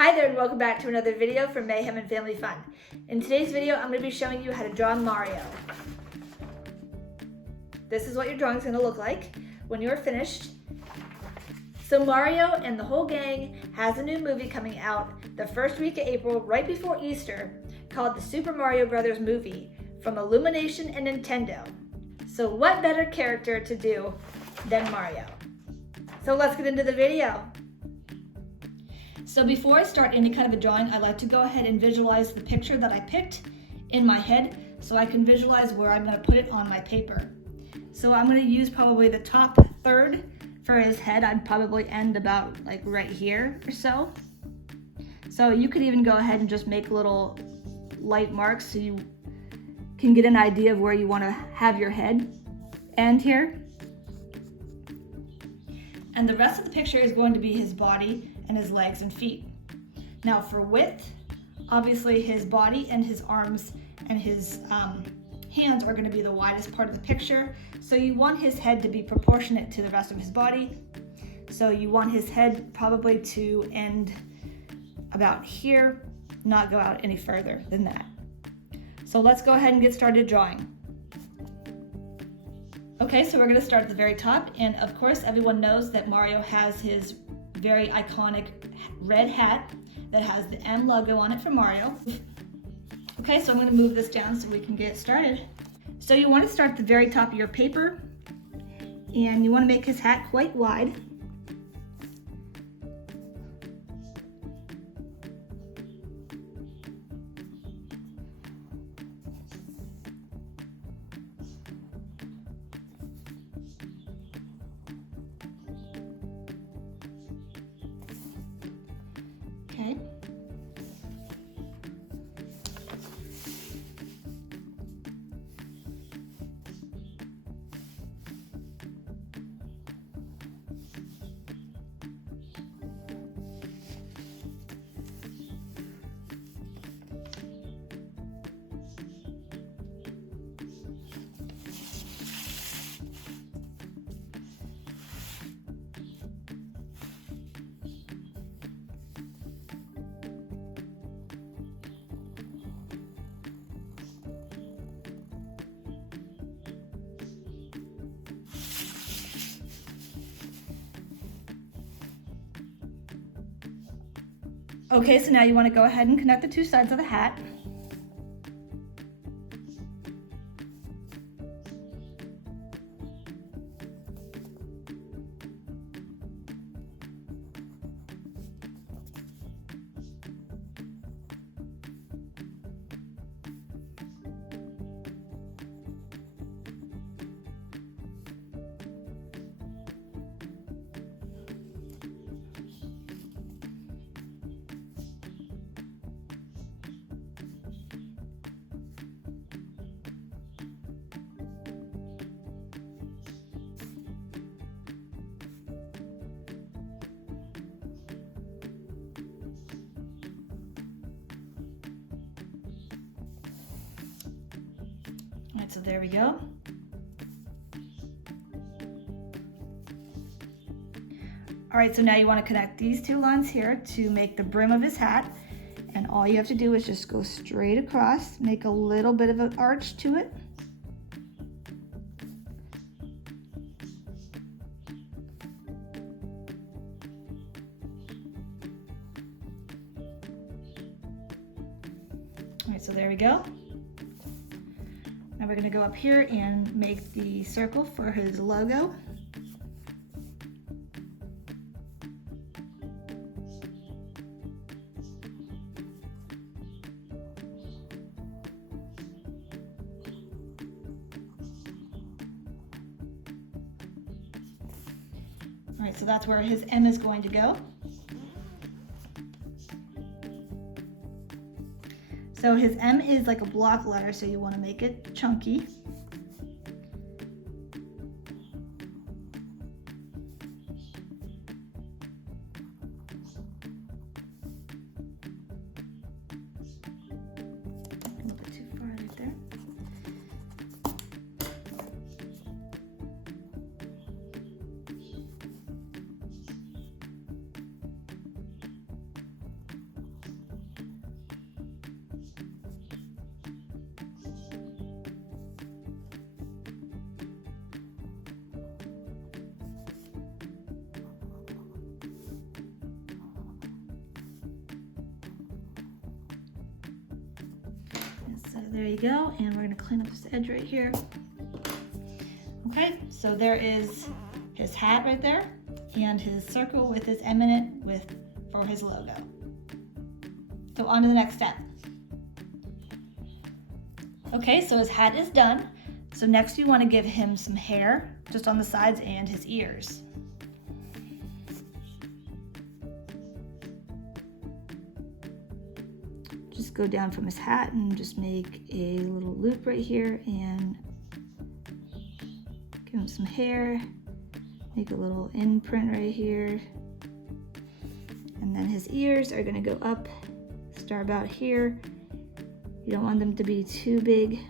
Hi there and welcome back to another video from Mayhem and Family Fun. In today's video, I'm going to be showing you how to draw Mario. This is what your drawing is going to look like when you're finished. So Mario and the whole gang has a new movie coming out the first week of April, right before Easter, called the Super Mario Bros. Movie from Illumination and Nintendo. So what better character to do than Mario? So let's get into the video. So before I start any kind of a drawing, I like to go ahead and visualize the picture that I picked in my head so I can visualize where I'm going to put it on my paper. So I'm going to use probably the top third for his head. I'd probably end about like right here or so. So you could even go ahead and just make little light marks so you can get an idea of where you want to have your head end here. And the rest of the picture is going to be his body and his legs and feet. Now for width, obviously his body and his arms and his hands are going to be the widest part of the picture. So you want his head to be proportionate to the rest of his body. So you want his head probably to end about here, not go out any further than that. So let's go ahead and get started drawing. Okay, so we're going to start at the very top, and of course everyone knows that Mario has his very iconic red hat that has the M logo on it for Mario. Okay, so I'm going to move this down so we can get started. So you want to start at the very top of your paper, and you want to make his hat quite wide. Okay. Okay, so now you want to go ahead and connect the two sides of the hat. All right, so there we go. All right, so now you want to connect these two lines here to make the brim of his hat. And all you have to do is just go straight across, make a little bit of an arch to it. All right, so there we go. Now we're going to go up here and make the circle for his logo. All right, so that's where his M is going to go. So his M is like a block letter, so you want to make it chunky. A little bit too far right there. there you go, and we're gonna clean up this edge right here. Okay, so there is his hat right there, and his circle with his eminent for his logo. So on to the next step. Okay, so his hat is done. So next you want to give him some hair just on the sides and his ears. Just go down from his hat and just make a little loop right here and give him some hair. Make a little imprint right here. And then his ears are gonna go up, start about here. You don't want them to be too big.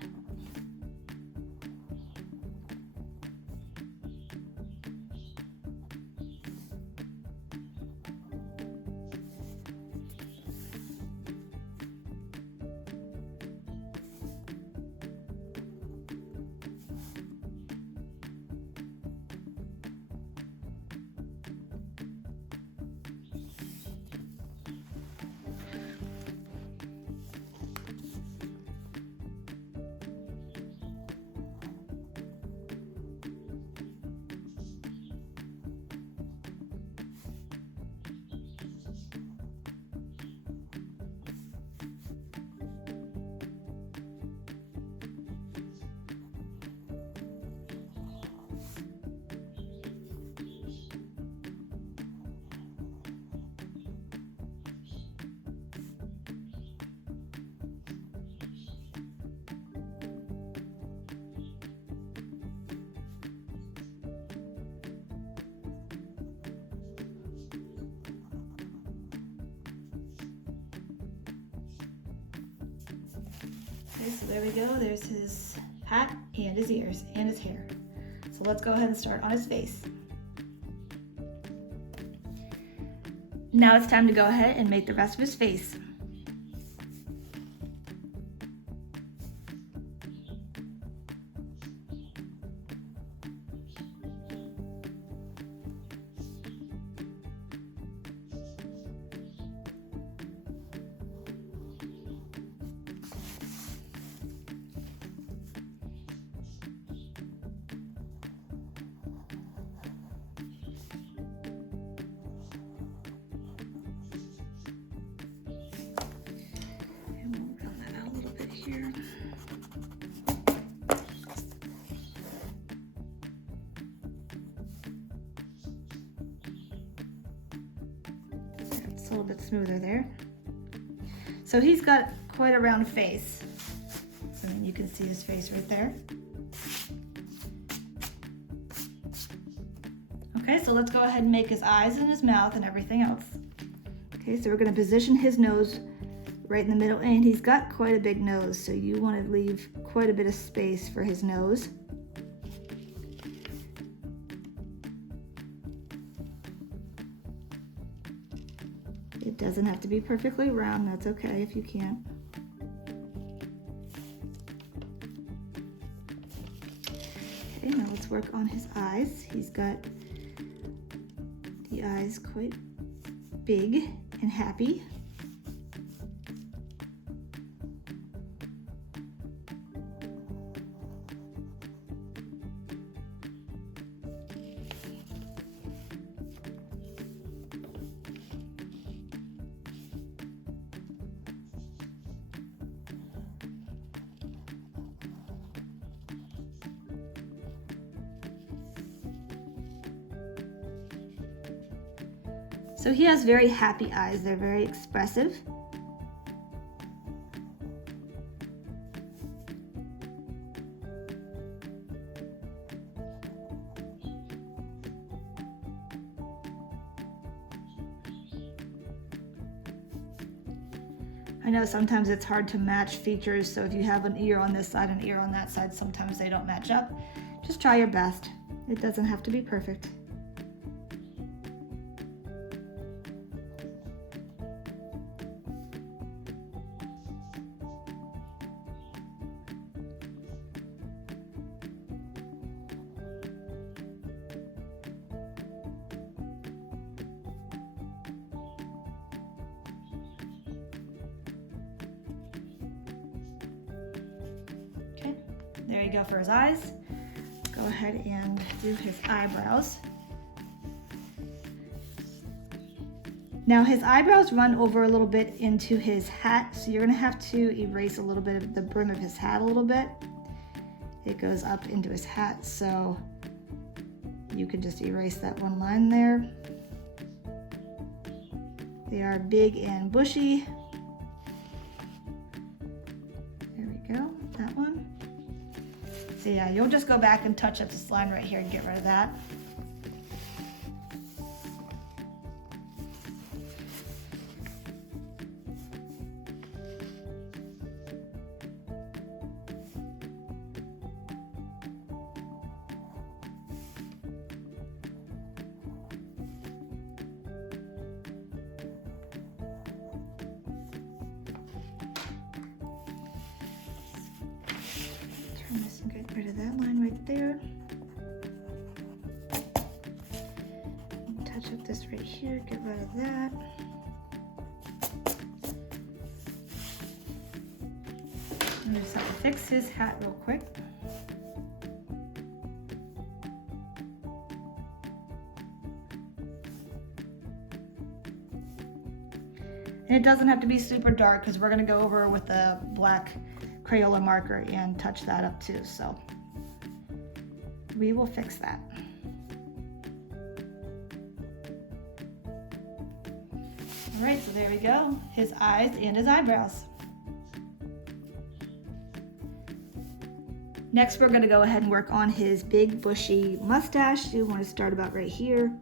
Okay, so there we go. There's his hat and his ears and his hair. So let's go ahead and start on his face. Now it's time to go ahead and make the rest of his face. Here. It's a little bit smoother there. So he's got quite a round face. And you can see his face right there. Okay, so let's go ahead and make his eyes and his mouth and everything else. Okay, so we're going to position his nose right in the middle, and he's got quite a big nose, so you want to leave quite a bit of space for his nose. It doesn't have to be perfectly round, that's okay if you can't. Okay, now let's work on his eyes. He's got the eyes quite big and happy. So he has very happy eyes. They're very expressive. I know sometimes it's hard to match features, so if you have an ear on this side and an ear on that side, sometimes they don't match up. Just try your best. It doesn't have to be perfect. There you go for his eyes. Go ahead and do his eyebrows. Now his eyebrows run over a little bit into his hat, so you're gonna have to erase a little bit of the brim of his hat a little bit. It goes up into his hat, so you can just erase that one line there. They are big and bushy. There we go, that one. So yeah, you'll just go back and touch up this line right here and get rid of that. Turn this and get rid of that line right there. And touch up this right here, get rid of that. And just have to fix his hat real quick. And it doesn't have to be super dark because we're going to go over with a black Crayola marker and touch that up too, so we will fix that. All right, so there we go, his eyes and his eyebrows. Next, we're going to go ahead and work on his big bushy mustache. You want to start about right here.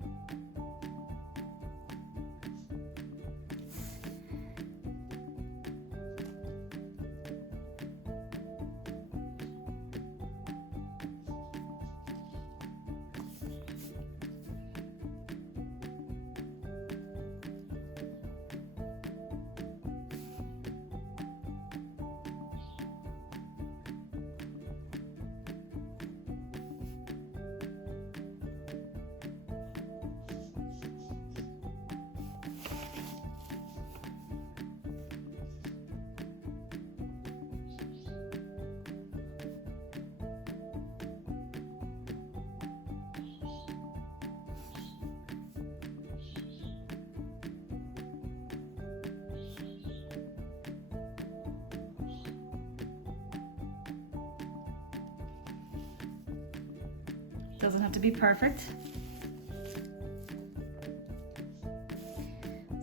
Doesn't have to be perfect.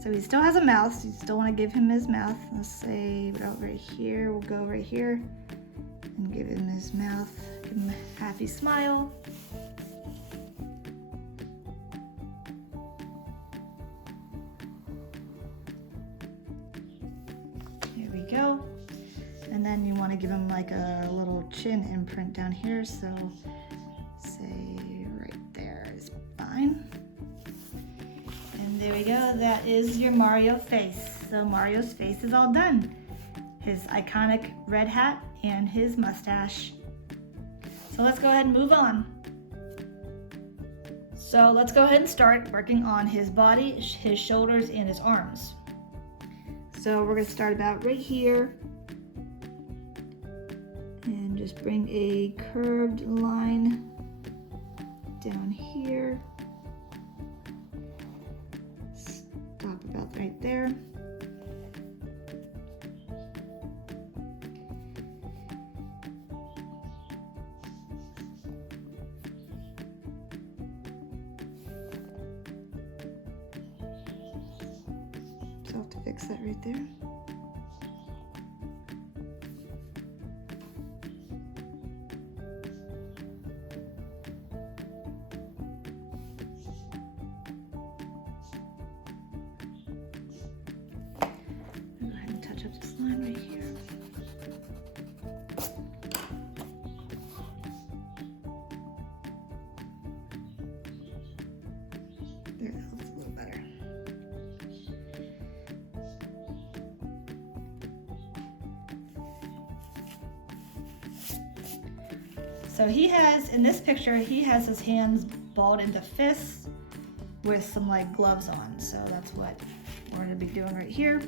So he still has a mouth, so you still want to give him his mouth. Let's say about right here, we'll go right here and give him his mouth. Give him a happy smile. Here we go. And then you want to give him like a little chin imprint down here, so say right there is fine. And there we go, that is your Mario face. So Mario's face is all done. His iconic red hat and his mustache. So let's go ahead and move on. So let's go ahead and start working on his body, his shoulders, and his arms. So we're gonna start about right here. And just bring a curved line down here. Stop about right there. So I'll have to fix that right there. This line right here. There, that looks a little better. So he has, in this picture, he has his hands balled into fists with some like gloves on. So that's what we're gonna be doing right here.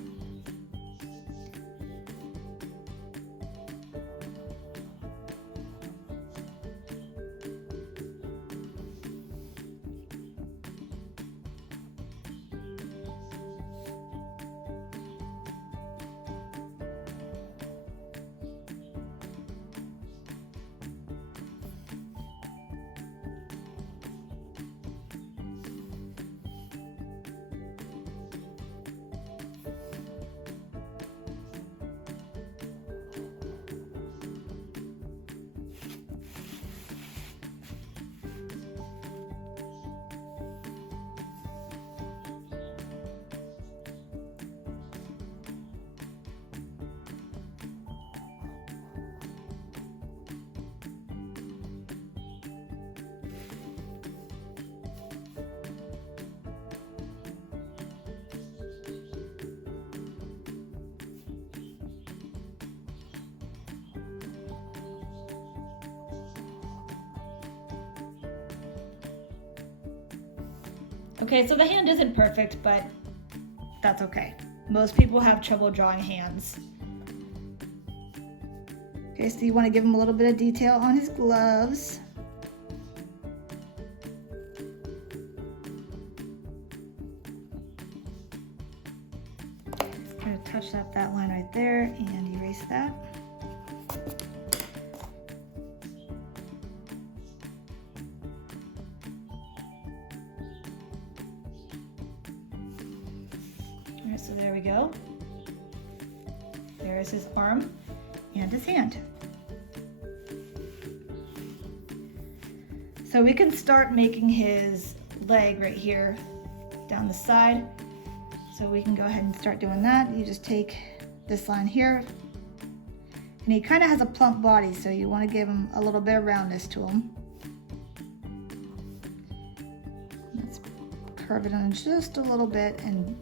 Okay, so the hand isn't perfect, but that's okay. Most people have trouble drawing hands. Okay, so you want to give him a little bit of detail on his gloves. I'm going to touch up that line right there and erase that. All right, so there we go. There's his arm and his hand. So we can start making his leg right here down the side. So we can go ahead and start doing that. You just take this line here, and he kind of has a plump body, so you want to give him a little bit of roundness to him. Let's curve it in just a little bit and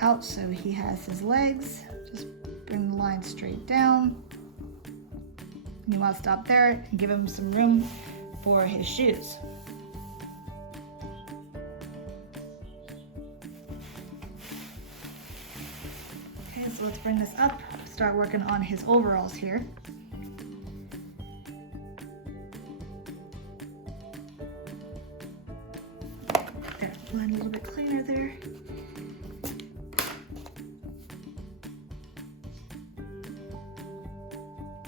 out so he has his legs. Just bring the line straight down. And you want to stop there and give him some room for his shoes. Okay, so let's bring this up, start working on his overalls here. There, line a little bit cleaner there.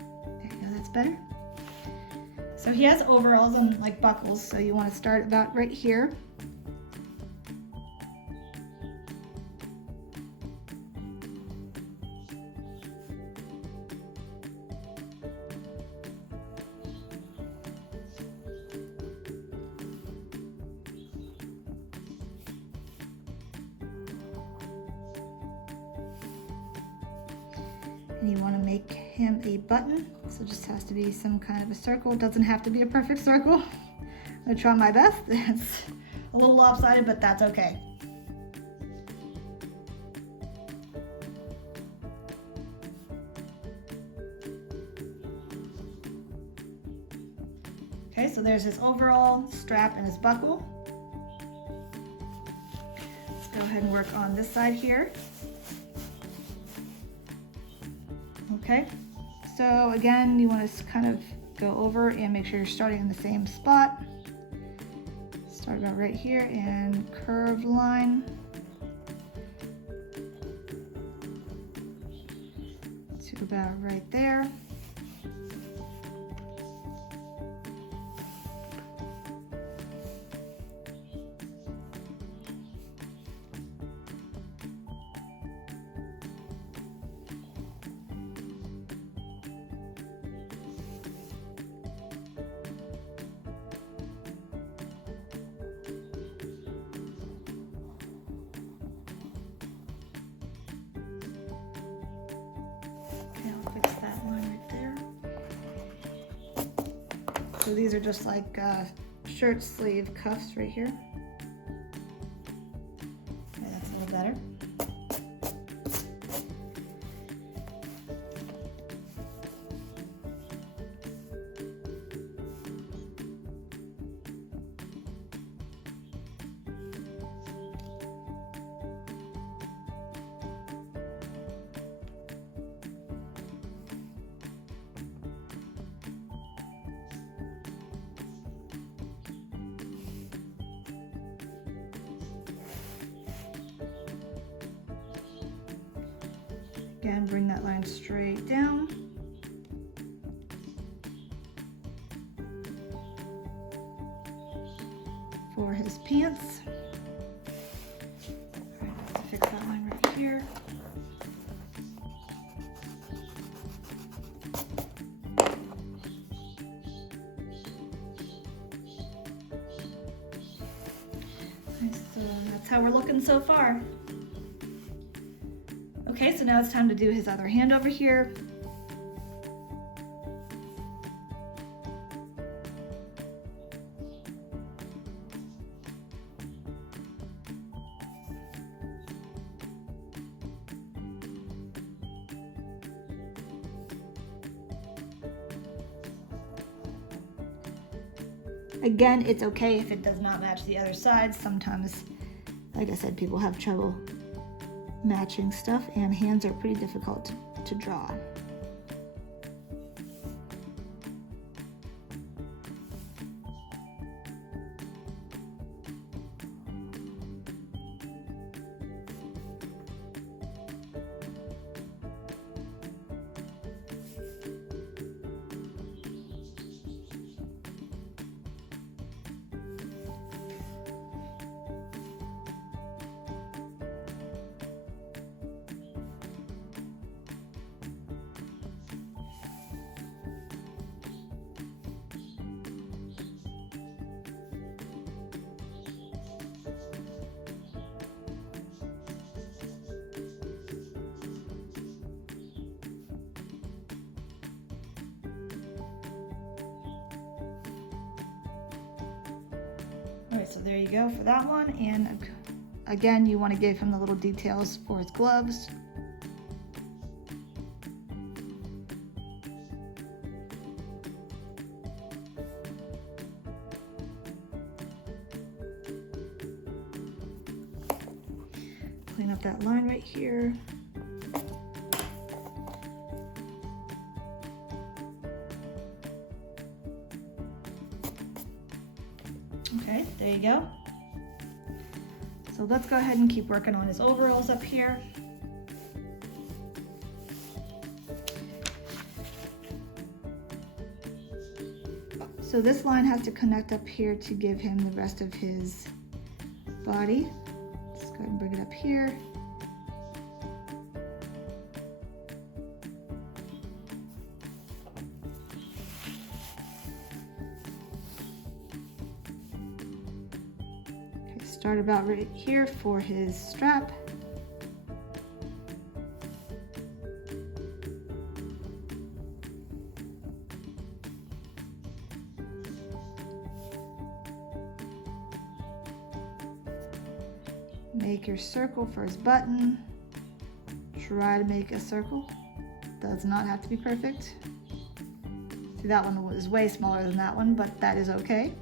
There you go, that's better. So he has overalls and like buckles, so you want to start about right here. And you want to make him a button, so it just has to be some kind of a circle. It doesn't have to be a perfect circle. I'm going to try my best. It's a little lopsided, but that's okay. Okay, so there's his overall, strap, and his buckle. Let's go ahead and work on this side here. Okay, so again, you want to kind of go over and make sure you're starting in the same spot. Start about right here and curved line. To about right there. Fix that line right there. So these are just like shirt sleeve cuffs right here. Okay, that's a little better. Again, bring that line straight down. For his pants. All right, let's fix that line right here. Nice, so that's how we're looking so far. Okay, so now it's time to do his other hand over here. Again, it's okay if it does not match the other side. Sometimes Like I said, people have trouble matching stuff, and hands are pretty difficult to draw. Alright, so there you go for that one, and again, you want to give him the little details for his gloves. Clean up that line right here. Okay, there you go. So let's go ahead and keep working on his overalls up here. So this line has to connect up here to give him the rest of his body. Let's go ahead and bring it up here. Start about right here for his strap. Make your circle for his button. Try to make a circle. Does not have to be perfect. See, that one was way smaller than that one, but that is okay.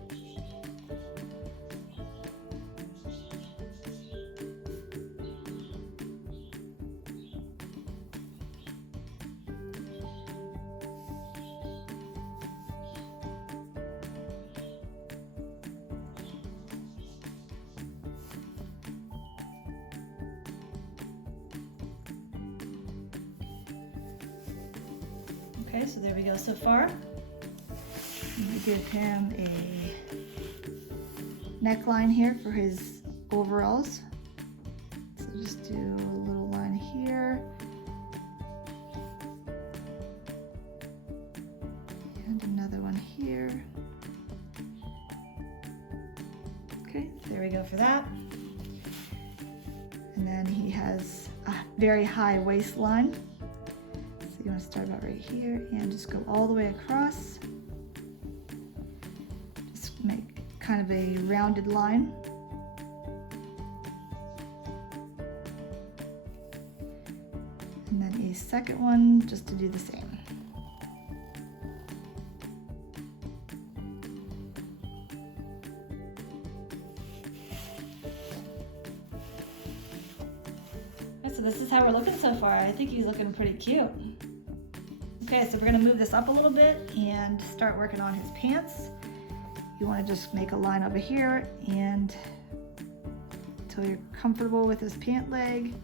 Okay, so there we go so far. We give him a neckline here for his overalls. So just do a little line here. And another one here. Okay, there we go for that. And then he has a very high waistline. You want to start about right here and just go all the way across. Just make kind of a rounded line. And then a second one just to do the same. Okay, so this is how we're looking so far. I think he's looking pretty cute. Okay, so we're gonna move this up a little bit and start working on his pants. You wanna just make a line over here and until you're comfortable with his pant leg.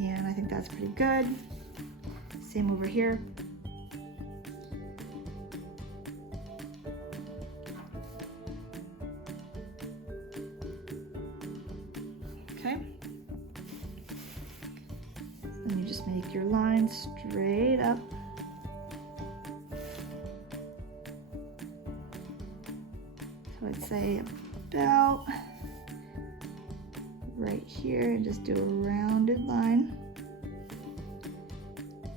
And I think that's pretty good. Same over here. Okay. Then you just make your line straight up. So I'd say about right here and just do a rounded line.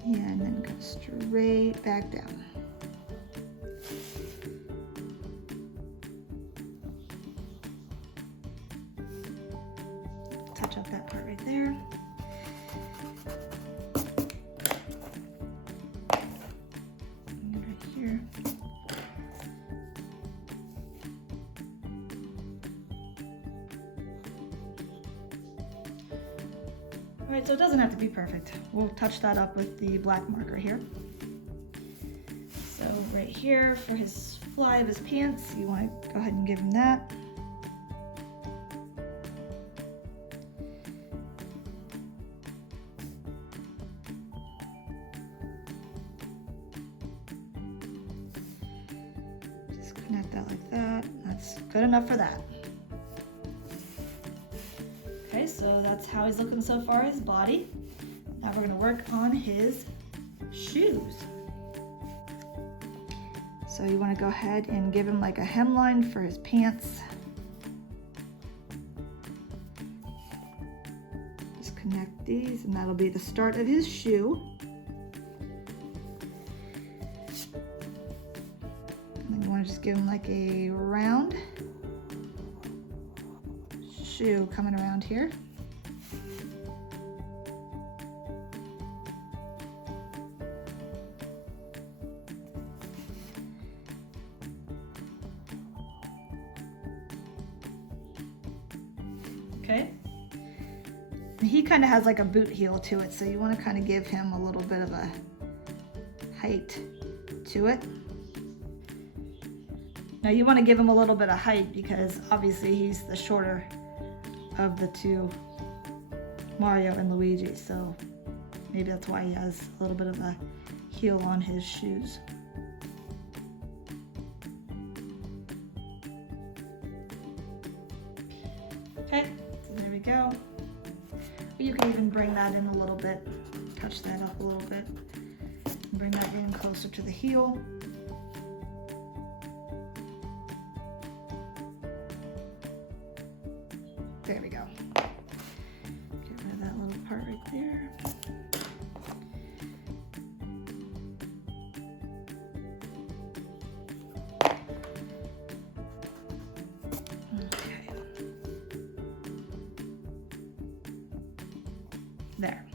And then go straight back down. Touch up that part right there. And right here. right, so it doesn't have to be perfect. We'll touch that up with the black marker here. So right here for his fly of his pants, you want to go ahead and give him that. Just connect that like that. That's good enough for that. Okay, so that's how he's looking so far, his body. Now we're gonna work on his shoes. So you wanna go ahead and give him like a hemline for his pants. Just connect these and that'll be the start of his shoe. And then you wanna just give him like a round shoe coming around here. Okay. And he kind of has like a boot heel to it, so you want to kind of give him a little bit of a height to it. Now you want to give him a little bit of height because obviously he's the shorter of the two, Mario and Luigi, so maybe that's why he has a little bit of a heel on his shoes. Okay, so there we go. You can even bring that in a little bit, touch that up a little bit, and bring that in closer to the heel. There we go. Get rid of that little part right there. Okay. There.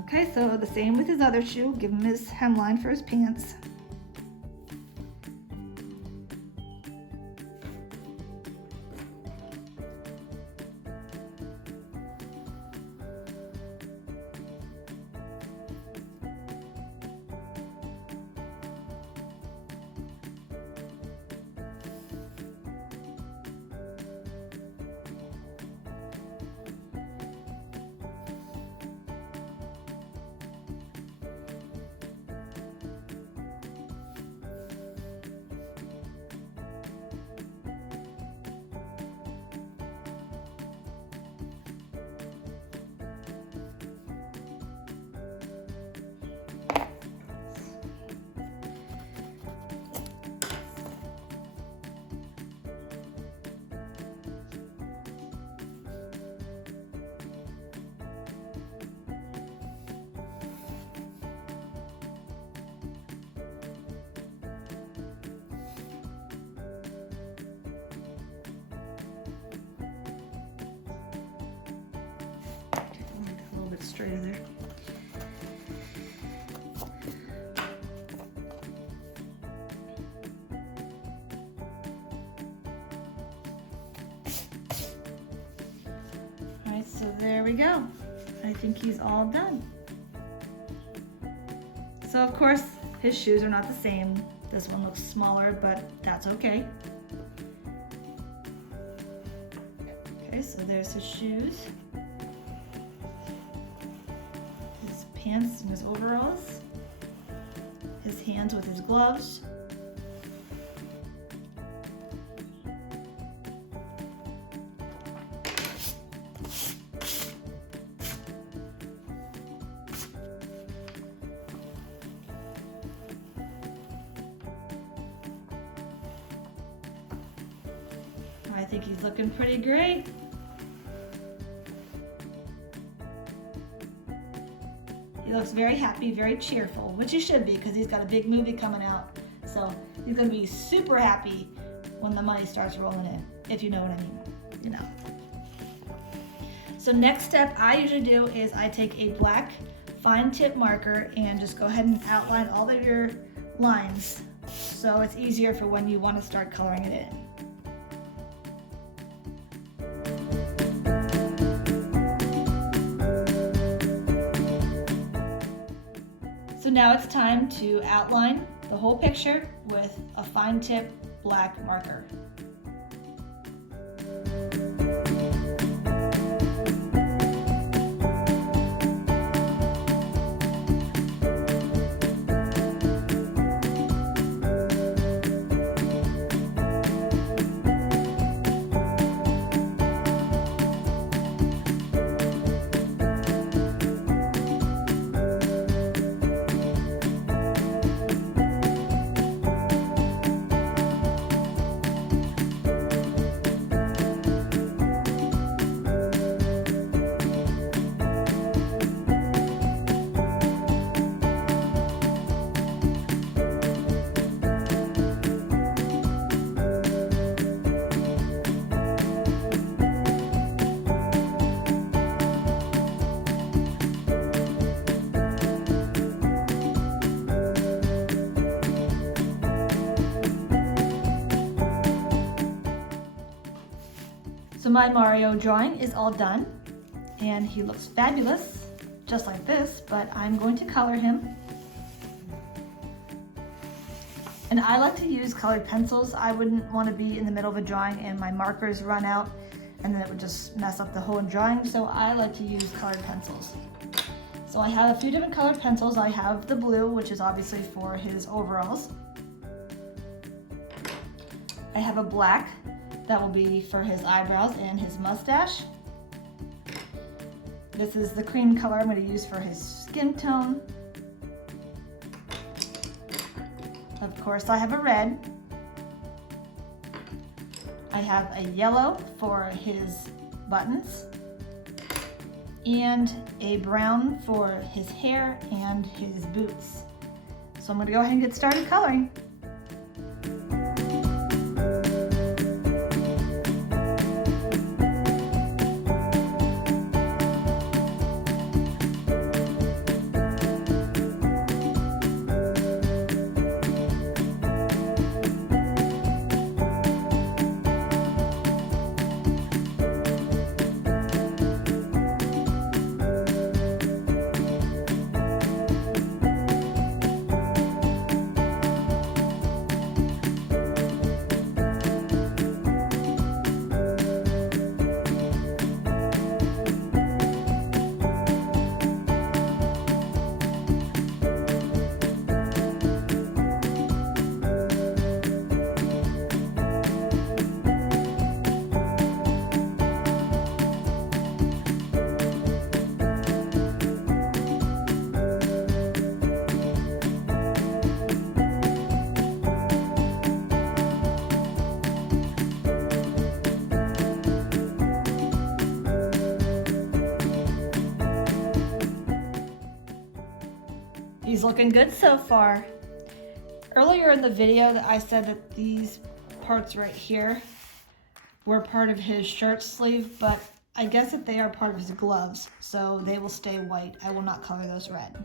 Okay, so the same with his other shoe. Give him his hemline for his pants. Straighter there. All right, so there we go. I think he's all done. So of course, his shoes are not the same. This one looks smaller, but that's okay. Okay, so there's his shoes. Pants and his overalls, his hands with his gloves, I think he's looking pretty great. He looks very happy, very cheerful, which he should be because he's got a big movie coming out. So he's gonna be super happy when the money starts rolling in, if you know what I mean, you know. So next step I usually do is I take a black fine tip marker and just go ahead and outline all of your lines so it's easier for when you want to start coloring it in. now it's time to outline the whole picture with a fine tip black marker. So my Mario drawing is all done, and he looks fabulous, just like this, but I'm going to color him. And I like to use colored pencils. I wouldn't want to be in the middle of a drawing and my markers run out, and then it would just mess up the whole drawing, so I like to use colored pencils. So I have a few different colored pencils. I have the blue, which is obviously for his overalls. I have a black, that will be for his eyebrows and his mustache. This is the cream color I'm going to use for his skin tone. Of course, I have a red. I have a yellow for his buttons, and a brown for his hair and his boots. So I'm going to go ahead and get started coloring. He's looking good so far. Earlier in the video that I said that these parts right here were part of his shirt sleeve, but I guess that they are part of his gloves, so they will stay white. I will not color those red.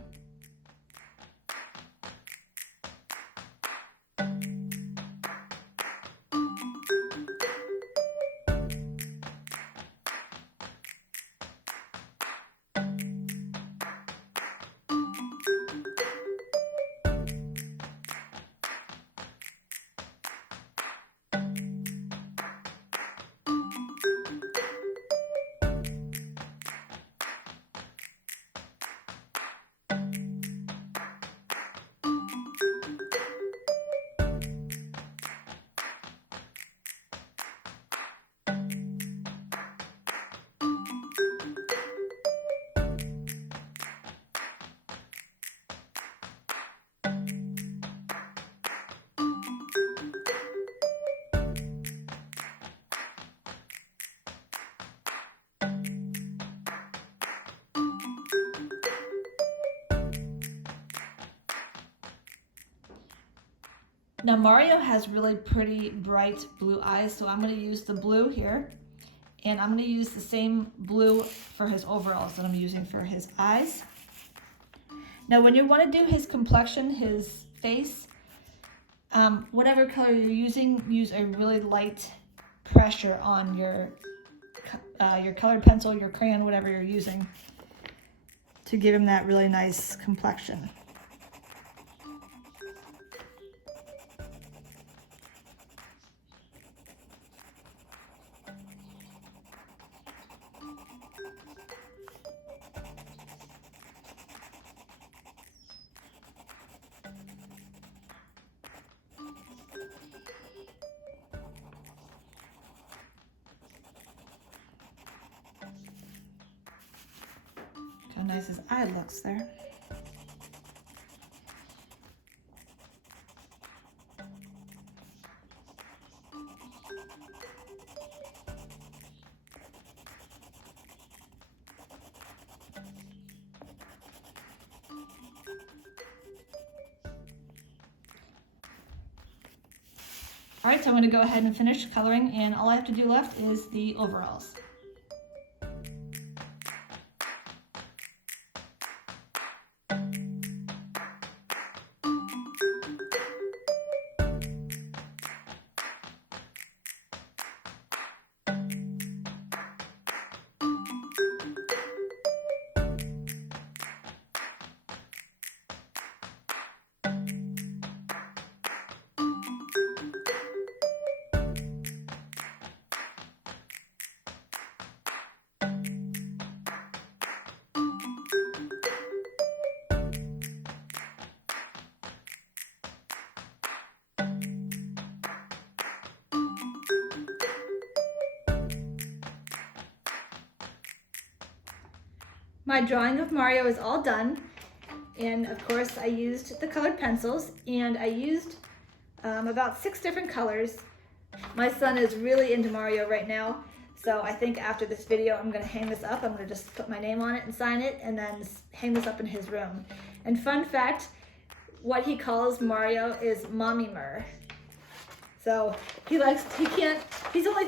Now Mario has really pretty bright blue eyes, so I'm going to use the blue here, and I'm going to use the same blue for his overalls that I'm using for his eyes. Now when you want to do his complexion, his face, whatever color you're using, use a really light pressure on your colored pencil, your crayon, whatever you're using, to give him that really nice complexion. Look how nice his eye looks there. All right, so I'm going to go ahead and finish coloring, and all I have to do left is the overalls. My drawing of Mario is all done, and of course I used the colored pencils, and I used about 6 different colors. My son is really into Mario right now, so I think after this video I'm going to hang this up. I'm going to just put my name on it and sign it, and then hang this up in his room. And fun fact, what he calls Mario is Mommy Mer. So he's only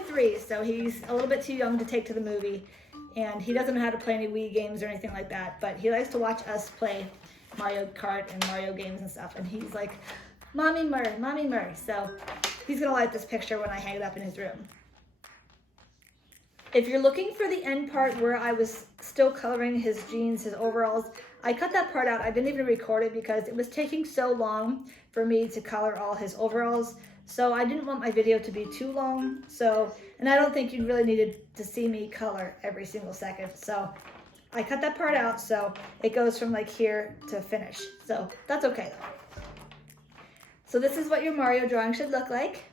3, so he's a little bit too young to take to the movie. And he doesn't know how to play any Wii games or anything like that, but he likes to watch us play Mario Kart and Mario games and stuff. And he's like, Mommy Mer, Mommy Mer. So he's gonna like this picture when I hang it up in his room. If you're looking for the end part where I was still coloring his jeans, his overalls, I cut that part out. I didn't even record it because it was taking so long for me to color all his overalls. So I didn't want my video to be too long. And I don't think you really needed to see me color every single second. So I cut that part out so it goes from like here to finish. So that's okay though. So this is what your Mario drawing should look like.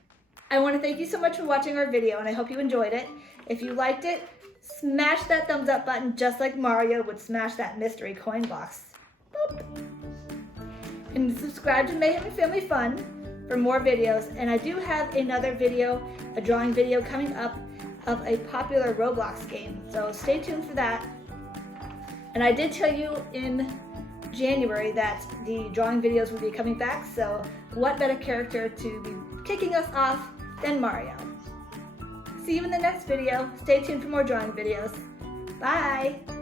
I want to thank you so much for watching our video, and I hope you enjoyed it. If you liked it, smash that thumbs up button just like Mario would smash that mystery coin box. Boop. And subscribe to Mayhem and Family Fun for more videos. And I do have another video, a drawing video coming up of a popular Roblox game. So stay tuned for that. And I did tell you in January that the drawing videos would be coming back. So what better character to be kicking us off than Mario? See you in the next video. Stay tuned for more drawing videos. Bye.